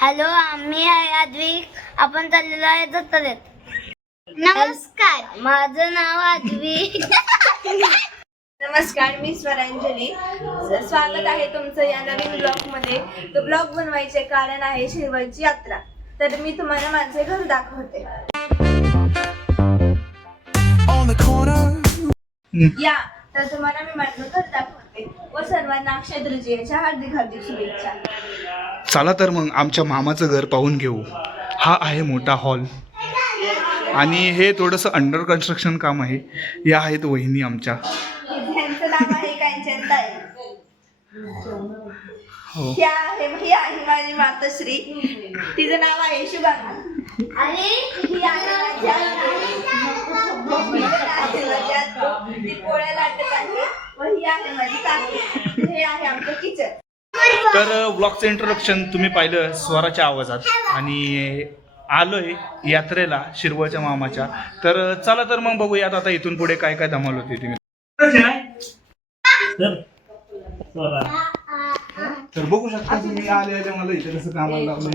Hello आम्ही आहे आद्विक. आपण चाललेलो आहे दत्तदेत नमस्कार. माझं नाव आद्विक. नमस्कार मी स्वरांजली. स्वागत आहे तुमचं या नवीन ब्लॉगमध्ये तो ब्लॉग बनवायचे कारण आहे शिरवळची यात्रा. तर मी तुम्हाला माझे घर दाखवते. या. तर तुम्हाला मी माझं घर दाखवते. व सर्वांना अक्षय तृतीयेच्या हार्दिक हार्दिक शुभेच्छा. चला तर मग आमच्या मामाचं घर पाहून घेऊ. हा आहे मोठा हॉल. आणि हे थोडंसं अंडर कन्स्ट्रक्शन काम आहे. या आहेत वहिनी आमच्या. हो. आहे आहे माझी मातश्री. तिचं नाव आहे शुभांगी. आणि आहे माझी आजी. आहे माझी आजी. ती पोळ्या लाटत आहे. व आहे माझी काकी. आहे आमचं किचन. तर ब्लॉगचं इंट्रोडक्शन तुम्ही पाहिलं स्वराच्या आवाजात आणि आलोय यात्रेला शिरवळच्या मामाच्या. तर चला तर मग बघूयात आता इथून पुढे काय काय धमाल होते तुम्ही तर बघू शकता तुम्ही आले आले मला इथे कसं कामाला लावलं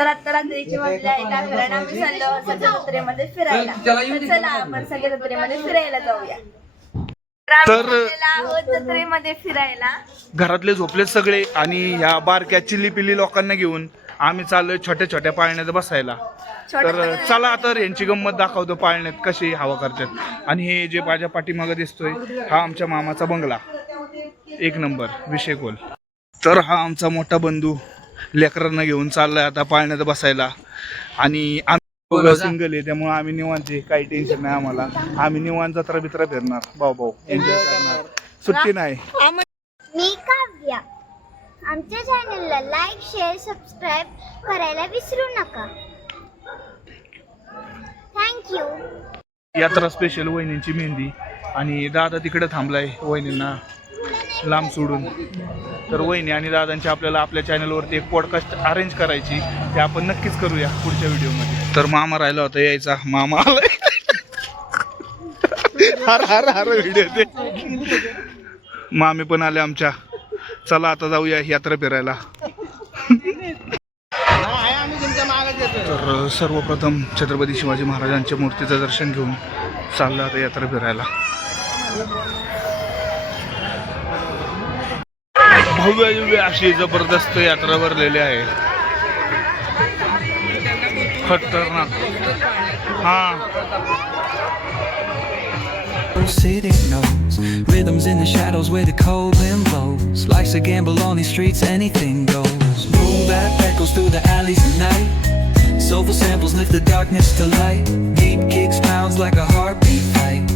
तर आता रात्रीची अकरा आणि आम्ही चाललो सगळ्या जत्रेमध्ये फिरायला. तर चला आपण सगळ्या जत्रेमध्ये फिरायला जाऊया. तर जत्रेमध्ये फिरायला. घरातले झोपलेत सगळे आणि ह्या बारक्या चिल्ली पिल्ली लोकांना घेऊन आम्ही चाललोय छोट्या छोट्या पाळण्यात बसायला. तर चला तर यांची गंमत दाखवतो पाळण्यात कशी हवा करतात. आणि हे जे माझ्या पाठीमागं दिसतोय हा आमच्या मामाचा बंगला. एक नंबर विषय खोल. तर हा आमचा मोठा बंधू लेकरांना घेऊन चाललाय आता पाळण्यात बसायला. आणि आम्ही सिंगल आहे त्यामुळे आम्ही निवांत आहे. काही टेन्शन नाही आम्हाला. आम्ही निवांत जत्रा बित्रा फिरणार. भाऊ भाऊ एन्जॉय करणार. सुट्टी नाही. मी काव्या. आमच्या चॅनलला लाईक शेअर सबस्क्राईब करायला विसरू नका. थँक्यू यात्रा स्पेशल वहिनींची मेहंदी. आणि दादा तिकडे थांबलाय वहिनींना. लांब सोडून. तर वहिनी आणि दादांची आपल्याला आपल्या चॅनलवरती एक पॉडकास्ट अरेंज करायची. ते आपण नक्कीच करूया पुढच्या व्हिडिओमध्ये तर मामा राहिला होता यायचा. मामा आलाय. हर हर हर व्हिडिओ ते मामी पण आले आमच्या. चला आता जाऊया यात्रा फिरायला. तर सर्वप्रथम छत्रपती शिवाजी महाराजांच्या मूर्तीचं दर्शन घेऊन चाललं आता यात्रा फिरायला. भव्य दिव्य अशी जबरदस्त यात्रा भरलेली आहे खतरनाक हा City knows rhythms in the shadows where the cold wind blows. Life's a gamble on these streets, anything goes. Boom bap echoes through the alleys at night. Soulful samples lift the darkness to light. Beat kicks pounds like a heartbeat fight.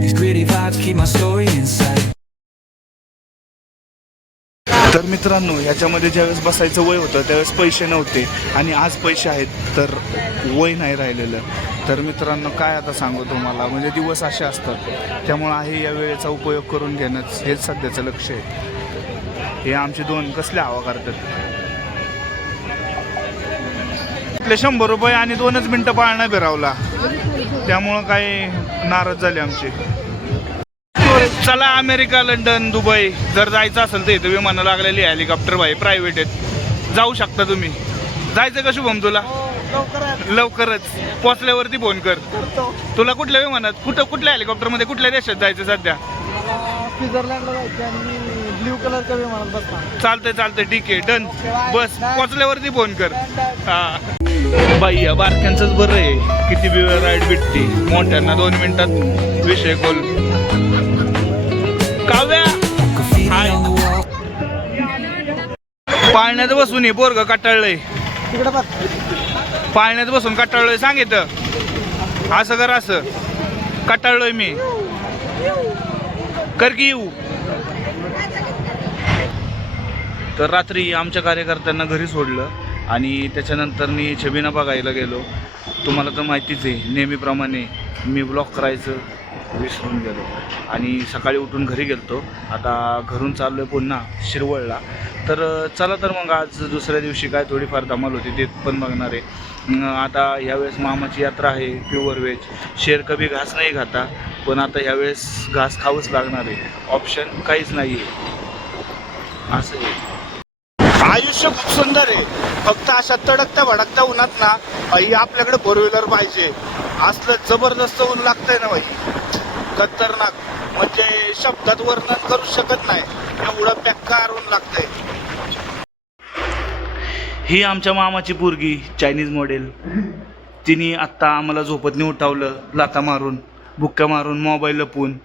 These gritty vibes keep my story inside. तर मित्रांनो ह्याच्यामध्ये ज्यावेळेस बसायचं वय होतं त्यावेळेस पैसे नव्हते. आणि आज पैसे आहेत तर वय नाही राहिलेलं. तर मित्रांनो काय आता सांगू तुम्हाला? म्हणजे दिवस असे असतात. त्यामुळं आहे या वेळेचा उपयोग करून घेणंच हेच सध्याचं लक्ष आहे. हे आमचे दोन कसले हवा करतात? आपले शंभर रुपये आणि दोनच मिनटं पाळणा फिरावला. त्यामुळं काही नाराज झाले आमचे. चला अमेरिका लंडन दुबई. जर जायचं असेल तर इथं विमानं लागलेली हेलिकॉप्टर भाई प्रायव्हेट आहेत. जाऊ शकता तुम्ही. जायचं का शुभम तुला? लवकरच. पोचल्यावरती फोन कर. तुला कुठल्या विमानात कुठं कुठल्या हेलिकॉप्टरमध्ये कुठल्या देशात जायचं सध्या? ब्ल्यू कलरच्या विमानात चालतंय चालतंय. ठीक आहे. डन. बस. पोचल्यावरती फोन कर. हा. बाई या बारक्यांचंच बरं आहे. किती राईड भेटते. मोठ्यांना दोन मिनिटात विषय खोल. काव्या. पाळण्यात बसून ये पोरग कटाळलंय पाळण्यात बसून कटाळलोय सांगित असं कर असं. कटाळलोय मी. कर की येऊ. तर रात्री आमच्या कार्यकर्त्यांना घरी सोडलं आणि त्याच्यानंतर मी छबिना बघायला गेलो. तुम्हाला तर माहितीच आहे नेहमीप्रमाणे मी ब्लॉक करायचं. विसरून गेलो. आणि सकाळी उठून घरी गेलतो. आता घरून चाललो आहे पुन्हा शिरवळला. तर चला तर मग आज दुसऱ्या दिवशी काय थोडीफार धमाल होती ते पण बघणार आहे. आता यावेळेस मामाची यात्रा आहे प्युअर व्हेज शेर कभी घास नाही खाता पण आता यावेळेस घास खावंच लागणार आहे. ऑप्शन काहीच नाही आहे असं आहे. आयुष्य खूप सुंदर आहे. फक्त अशा तडकत्या भडकत्या उन्हात ना आई आपल्याकडे फोर व्हीलर पाहिजे. असलं जबरदस्त ऊन लागतंय ना बाई. खतरनाक. म्हणजे शब्दात वर्णन करू शकत नाही. एवढं बेकार ऊन लागतंय. ही आमच्या मामाची पोरगी चायनीज मॉडेल तिने आत्ता आम्हाला झोपतनी उठावलं लाता मारून बुक्का मारून मोबाईल लपवून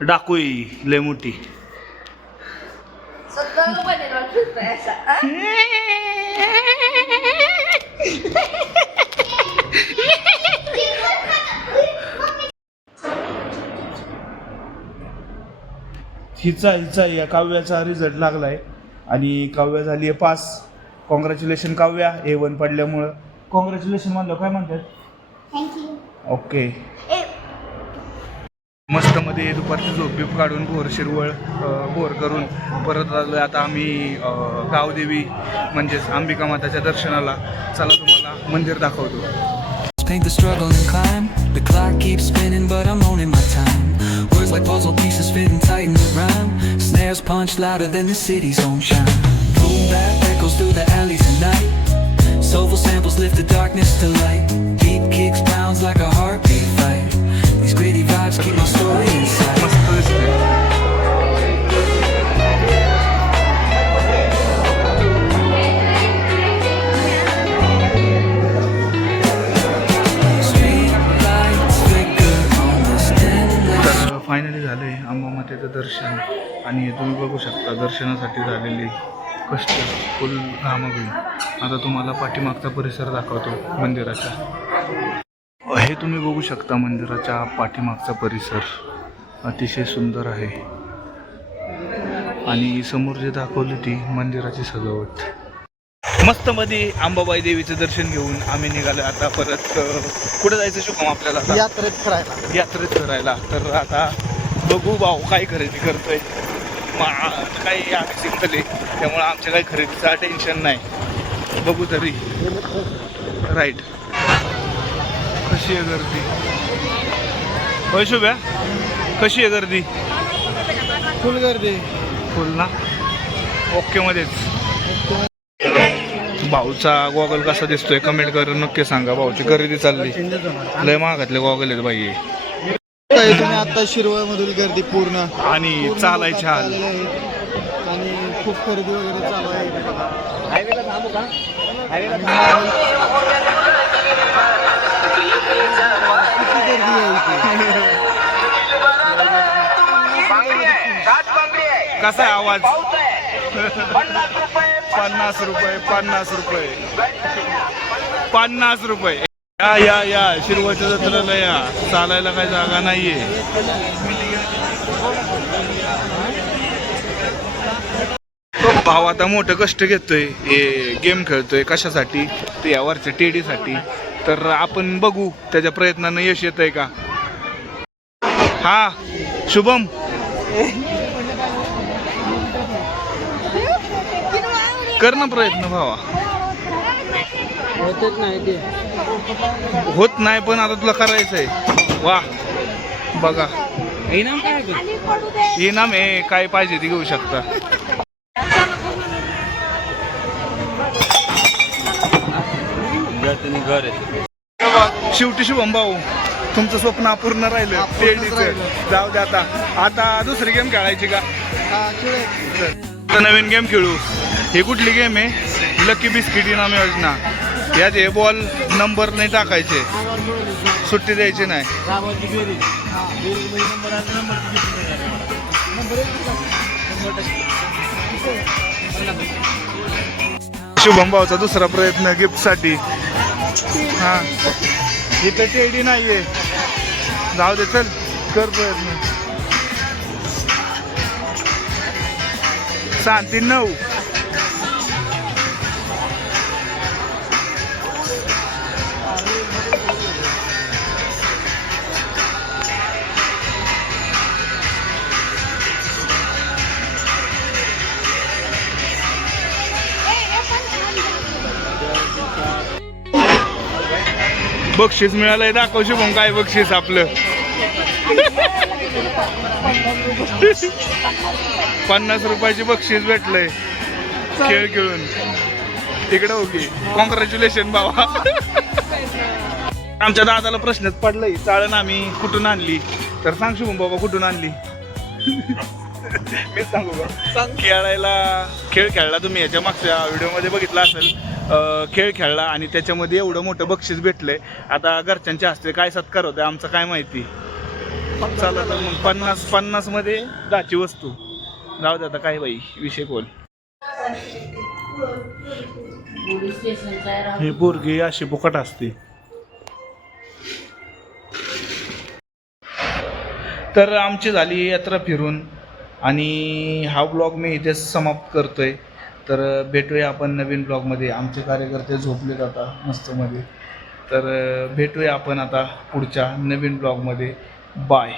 डाकू लय मोठी. हिचा हिचा या काव्याचा रिझल्ट लागलाय. आणि काव्या झाली आहे pass. Congratulation Kavya. A one पडल्यामुळं. कॉंग्रॅच्युलेशन म्हणलं काय म्हणतात? थँक्यू ओके मध्ये दुपारची झोपबीप काढून बोर शिरवळ बोर करून परत आलो आता आम्ही गावदेवी म्हणजेच अंबिका माताच्या दर्शनाला चला तुम्हाला मंदिर दाखवतो Paint the struggle and climb. The clock keeps spinning, but I'm owning my time. Words like puzzle pieces fitting tight in the rhyme. Snares punch louder than the city's own shine Boom bap echoes through the alleys at night. Soulful samples lift the darkness to light. Deep kicks pounds like a heartbeat gritty vibes keep my story inside. मस्त दिसते. तर finally झाले अंबा मातेचं दर्शन आणि तुम्ही बघू शकता दर्शनासाठी झालेली कष्ट फुल घामाघूम आता तुम्हाला पाठीमागचा परिसर दाखवतो मंदिराचा हे तुम्ही बघू शकता मंदिराच्या पाठीमागचा परिसर. अतिशय सुंदर आहे. आणि समोर जे दाखवली ती मंदिराची सजावट. मस्त मध्ये अंबाबाई देवीचं दर्शन घेऊन आम्ही निघालो आता परत कुठं जायचं शुभम आपल्याला? यात्रेत फिरायला. यात्रेत करायला तर आता बघू भाऊ काय खरेदी करतोय. मा काही आम्ही आहे त्यामुळे आमच्या काही खरेदीचा टेन्शन नाही. बघू तरी. राईट. कशी आहे गर्दी? होय शुभ्या कशी आहे गर्दी? फुल गर्दी. फुल ना? ओके मध्येच. भाऊचा गॉगल कसा दिसतोय कमेंट करून नक्की सांगा भाऊची. खरेदी चालली. लय महागातले गॉगल आहेत बाई. हे. काय तुम्ही आता शिरवळ मधील गर्दी पूर्ण आणि पूर्ण चालायचे हाल. आणि खूप खरेदी वगैरे चालू आहे. कसा आहे आवाज? पन्नास रुपये पन्नास रुपये. पन्नास रुपये. या या या. शिरवळच्या जत्रेला या चालायला काही जागा नाहीये. भाव आता मोठं कष्ट घेतोय. हे गेम खेळतोय. कशासाठी? ते यावरच्या टेडीसाठी तर आपण बघू त्याच्या प्रयत्नानं यश येत आहे का? हा शुभम. कर ना प्रयत्न भावा. होतच नाही ते. होत नाही पण आता तुला करायचंय. वा. बघा. इनाम आहे काय पाहिजे ते घेऊ शकता. शेवटी शुभम भाऊ तुमचं स्वप्न अपूर्ण राहिलं अपूर्णच राहिलं. जाऊ दे आता. आता दुसरी गेम खेळायची का? हा, खेळ. आता नवीन गेम खेळू. ही कुठली गेम आहे लकी बिस्किट इनाम योजना। यात हे बॉल नंबर नाही टाकायचे सुट्टी द्यायची नाही. शुभम भाऊचा दुसरा प्रयत्न गिफ्टसाठी. हा. इथं टेडी नाहीये. जाऊ दे चल कर प्रयत्न. शांती नऊ. बक्षीस मिळालंय दाखव शुभम काय बक्षीस आपलं? पन्नास रुपयाची बक्षीस भेटलंय खेळ खेळून. तिकडे ओके कॉंग्रॅच्युलेशन बाबा. आमच्या दादाला प्रश्नच पडलाय चाळण आम्ही कुठून आणली? तर सांग शुभम बाबा कुठून आणली? मी सांगू का? खेळायला खेळ खेळला तुम्ही याच्या मागच्या व्हिडिओमध्ये बघितला असेल. खेळ खेळला आणि त्याच्यामध्ये एवढं मोठं बक्षीस भेटलंय. आता घरच्यांच्या हस्ते काय सत्कार होते आमचं काय माहिती? चला तर मग पन्नास पन्नासमध्ये दहाची वस्तू. जाऊ दे आता काय बाई विषय बोल ही पोरगी अशी फुकट असते. तर आमची झाली यात्रा फिरून आणि हा ब्लॉग मी इथेच समाप्त करतोय. तर भेटूया आपण नवीन ब्लॉगमध्ये. आमचे कार्यकर्ते झोपलेत आता मस्तमध्ये. तर भेटूया आपण आता पुढच्या नवीन ब्लॉगमध्ये. बाय.